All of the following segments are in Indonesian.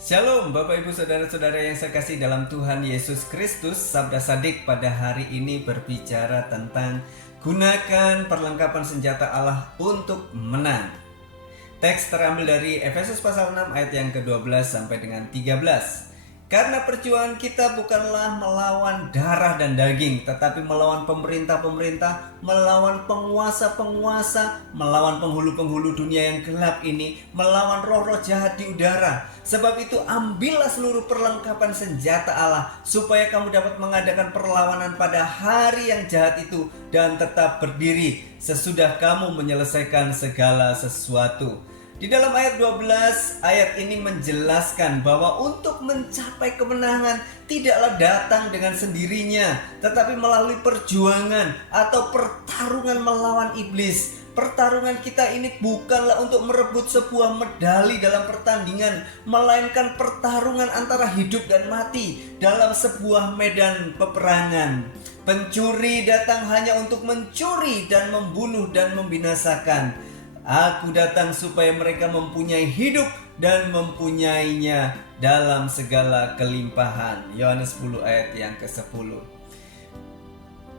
Shalom Bapak Ibu Saudara-saudara yang saya kasih dalam Tuhan Yesus Kristus. Sabda Sadik pada hari ini berbicara tentang gunakan perlengkapan senjata Allah untuk menang. Teks terambil dari Efesus pasal 6 ayat yang ke-12 sampai dengan 13. Karena perjuangan kita bukanlah melawan darah dan daging, tetapi melawan pemerintah-pemerintah, melawan penguasa-penguasa, melawan penghulu-penghulu dunia yang gelap ini, melawan roh-roh jahat di udara. Sebab itu ambillah seluruh perlengkapan senjata Allah, supaya kamu dapat mengadakan perlawanan pada hari yang jahat itu, dan tetap berdiri sesudah kamu menyelesaikan segala sesuatu. Di dalam ayat 12, ayat ini menjelaskan bahwa untuk mencapai kemenangan tidaklah datang dengan sendirinya, tetapi melalui perjuangan atau pertarungan melawan iblis. Pertarungan kita ini bukanlah untuk merebut sebuah medali dalam pertandingan, melainkan pertarungan antara hidup dan mati dalam sebuah medan peperangan. Pencuri datang hanya untuk mencuri dan membunuh dan membinasakan. Aku datang supaya mereka mempunyai hidup dan mempunyainya dalam segala kelimpahan. Yohanes 10 ayat yang ke-10.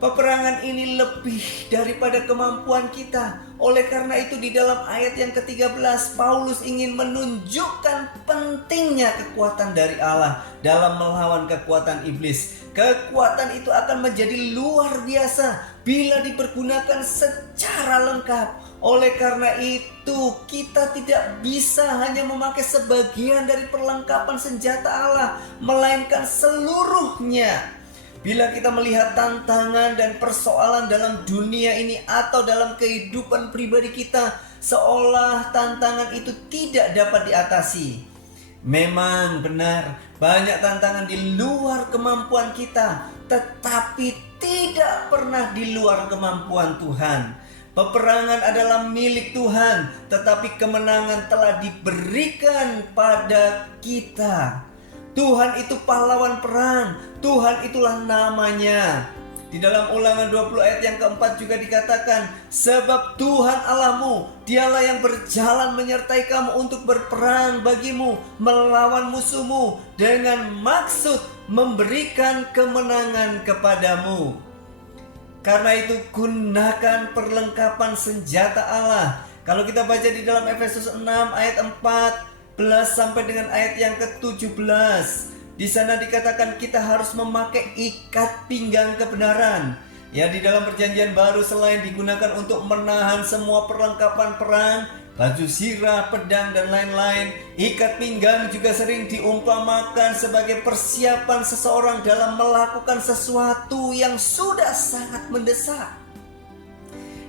Peperangan ini lebih daripada kemampuan kita. Oleh karena itu di dalam ayat yang ke-13 Paulus ingin menunjukkan pentingnya kekuatan dari Allah dalam melawan kekuatan iblis. Kekuatan itu akan menjadi luar biasa bila dipergunakan secara lengkap. Oleh karena itu kita tidak bisa hanya memakai sebagian dari perlengkapan senjata Allah, melainkan seluruhnya. Bila kita melihat tantangan dan persoalan dalam dunia ini atau dalam kehidupan pribadi kita, seolah tantangan itu tidak dapat diatasi. Memang benar, banyak tantangan di luar kemampuan kita, tetapi tidak pernah di luar kemampuan Tuhan. Peperangan adalah milik Tuhan, tetapi kemenangan telah diberikan pada kita. Tuhan itu pahlawan perang, Tuhan itulah namanya. Di dalam Ulangan 20 ayat yang keempat juga dikatakan, sebab Tuhan Allahmu, dialah yang berjalan menyertai kamu untuk berperang bagimu, melawan musuhmu, dengan maksud memberikan kemenangan kepadamu. Karena itu gunakan perlengkapan senjata Allah. Kalau kita baca di dalam Efesus 6 ayat 14 sampai dengan ayat yang ke-17, di sana dikatakan kita harus memakai ikat pinggang kebenaran. Ya, di dalam perjanjian baru selain digunakan untuk menahan semua perlengkapan perang, baju sirah, pedang dan lain-lain, ikat pinggang juga sering diumpamakan sebagai persiapan seseorang dalam melakukan sesuatu yang sudah sangat mendesak.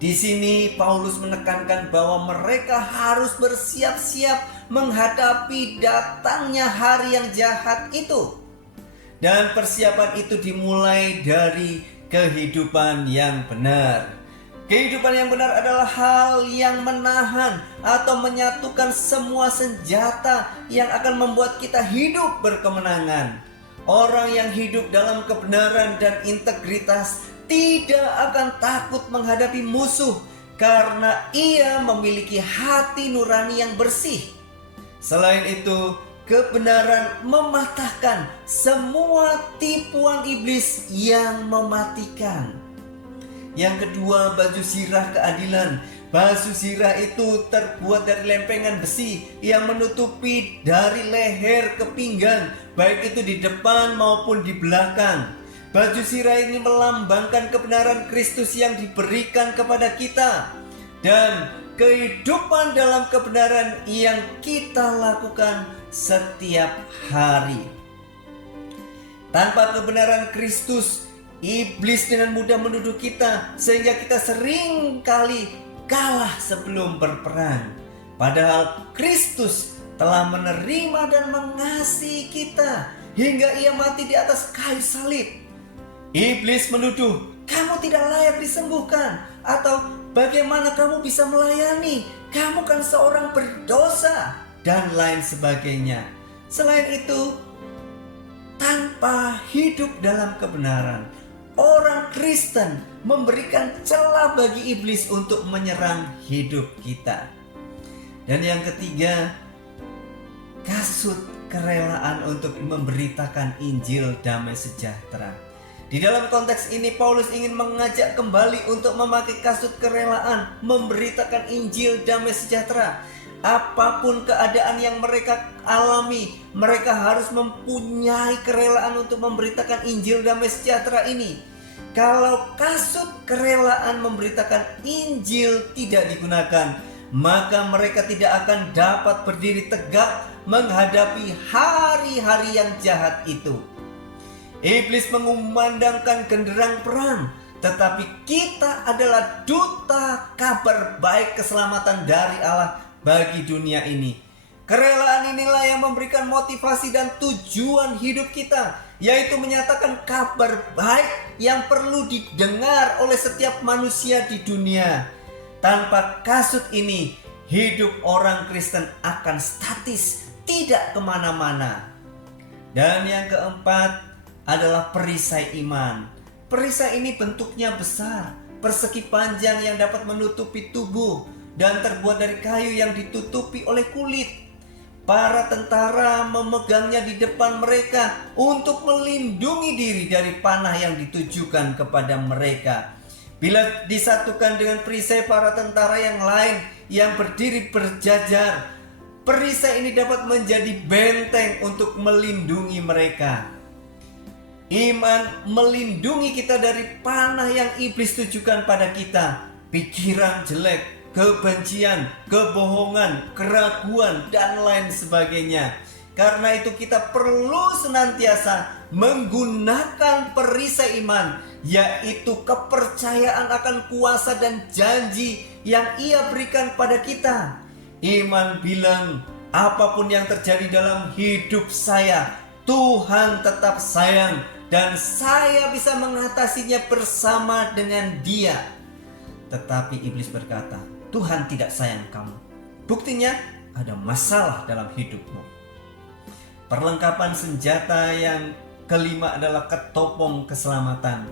Di sini Paulus menekankan bahwa mereka harus bersiap-siap menghadapi datangnya hari yang jahat itu. Dan persiapan itu dimulai dari kehidupan yang benar. Kehidupan yang benar adalah hal yang menahan atau menyatukan semua senjata yang akan membuat kita hidup berkemenangan. Orang yang hidup dalam kebenaran dan integritas tidak akan takut menghadapi musuh karena ia memiliki hati nurani yang bersih. Selain itu, kebenaran mematahkan semua tipuan iblis yang mematikan. Yang kedua, baju sirah keadilan. Baju sirah itu terbuat dari lempengan besi yang menutupi dari leher ke pinggang, baik itu di depan maupun di belakang. Baju sirah ini melambangkan kebenaran Kristus yang diberikan kepada kita dan kehidupan dalam kebenaran yang kita lakukan setiap hari. Tanpa kebenaran Kristus, iblis dengan mudah menuduh kita sehingga kita sering kali kalah sebelum berperang. Padahal Kristus telah menerima dan mengasihi kita hingga ia mati di atas kayu salib. Iblis menuduh, kamu tidak layak disembuhkan, atau bagaimana kamu bisa melayani, kamu kan seorang berdosa, dan lain sebagainya. Selain itu, tanpa hidup dalam kebenaran, orang Kristen memberikan celah bagi iblis untuk menyerang hidup kita. Dan yang ketiga, kasut kerelaan untuk memberitakan Injil damai sejahtera. Di dalam konteks ini Paulus ingin mengajak kembali untuk memakai kasut kerelaan, memberitakan Injil damai sejahtera. Apapun keadaan yang mereka alami, mereka harus mempunyai kerelaan untuk memberitakan Injil damai sejahtera ini. Kalau kasut kerelaan memberitakan Injil tidak digunakan, maka mereka tidak akan dapat berdiri tegak menghadapi hari-hari yang jahat itu. Iblis mengumandangkan genderang perang, tetapi kita adalah duta kabar baik keselamatan dari Allah bagi dunia ini. Kerelaan inilah yang memberikan motivasi dan tujuan hidup kita, yaitu menyatakan kabar baik yang perlu didengar oleh setiap manusia di dunia. Tanpa kasut ini, hidup orang Kristen akan statis, tidak kemana-mana. Dan yang keempat adalah perisai iman. Perisai ini bentuknya besar, persegi panjang yang dapat menutupi tubuh, dan terbuat dari kayu yang ditutupi oleh kulit. Para tentara memegangnya di depan mereka untuk melindungi diri dari panah yang ditujukan kepada mereka. Bila disatukan dengan perisai para tentara yang lain yang berdiri berjajar, perisai ini dapat menjadi benteng untuk melindungi mereka. Iman melindungi kita dari panah yang iblis tujukan pada kita, pikiran jelek, kebencian, kebohongan, keraguan, dan lain sebagainya. Karena itu kita perlu senantiasa menggunakan perisai iman, yaitu kepercayaan akan kuasa dan janji yang Ia berikan pada kita. Iman bilang, apapun yang terjadi dalam hidup saya, Tuhan tetap sayang dan saya bisa mengatasinya bersama dengan Dia. Tetapi iblis berkata, Tuhan tidak sayang kamu. Buktinya ada masalah dalam hidupmu. Perlengkapan senjata yang kelima adalah ketopong keselamatan.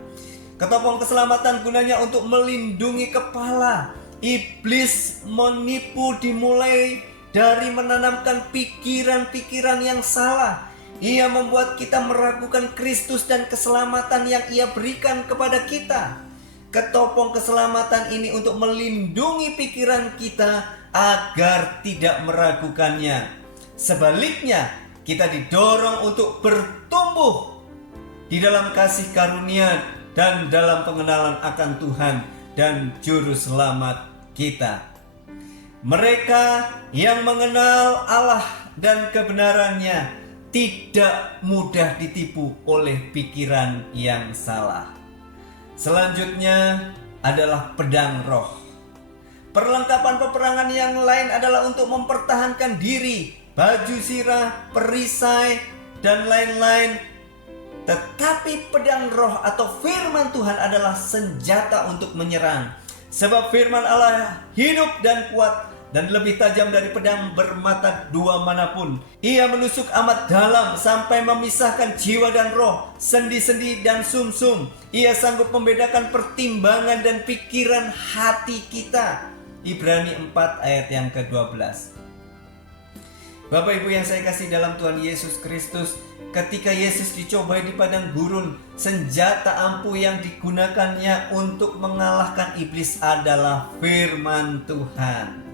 Ketopong keselamatan gunanya untuk melindungi kepala. Iblis menipu dimulai dari menanamkan pikiran-pikiran yang salah. Ia membuat kita meragukan Kristus dan keselamatan yang Ia berikan kepada kita. Ketopong keselamatan ini untuk melindungi pikiran kita agar tidak meragukannya. Sebaliknya, kita didorong untuk bertumbuh di dalam kasih karunia dan dalam pengenalan akan Tuhan dan Juru Selamat kita. Mereka yang mengenal Allah dan kebenarannya tidak mudah ditipu oleh pikiran yang salah. Selanjutnya adalah pedang roh. Perlengkapan peperangan yang lain adalah untuk mempertahankan diri, baju sirah, perisai, dan lain-lain. Tetapi pedang roh atau firman Tuhan adalah senjata untuk menyerang. Sebab firman Allah hidup dan kuat dan lebih tajam dari pedang bermata dua manapun. Ia menusuk amat dalam sampai memisahkan jiwa dan roh, sendi-sendi dan sumsum. Ia sanggup membedakan pertimbangan dan pikiran hati kita. Ibrani 4 ayat yang ke-12. Bapak Ibu yang saya kasih dalam Tuhan Yesus Kristus, ketika Yesus dicobai di padang gurun, senjata ampuh yang digunakannya untuk mengalahkan iblis adalah firman Tuhan.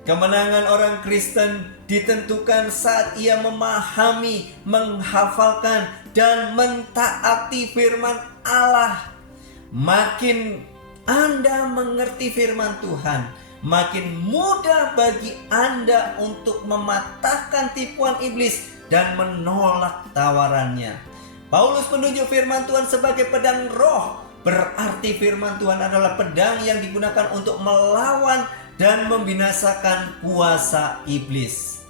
Kemenangan orang Kristen ditentukan saat ia memahami, menghafalkan, dan mentaati firman Allah. Makin Anda mengerti firman Tuhan, makin mudah bagi Anda untuk mematahkan tipuan iblis dan menolak tawarannya. Paulus menunjuk firman Tuhan sebagai pedang roh. Berarti firman Tuhan adalah pedang yang digunakan untuk melawan dan membinasakan kuasa iblis.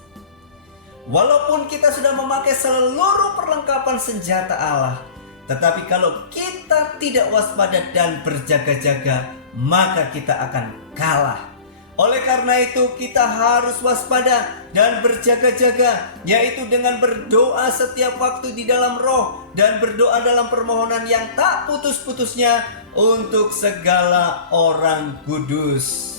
Walaupun kita sudah memakai seluruh perlengkapan senjata Allah, tetapi kalau kita tidak waspada dan berjaga-jaga, maka kita akan kalah. Oleh karena itu kita harus waspada dan berjaga-jaga, yaitu dengan berdoa setiap waktu di dalam roh dan berdoa dalam permohonan yang tak putus-putusnya untuk segala orang kudus.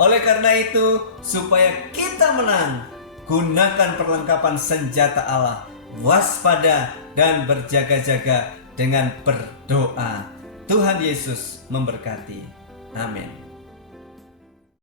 Oleh karena itu, supaya kita menang, gunakan perlengkapan senjata Allah, waspada dan berjaga-jaga dengan berdoa. Tuhan Yesus memberkati. Amin.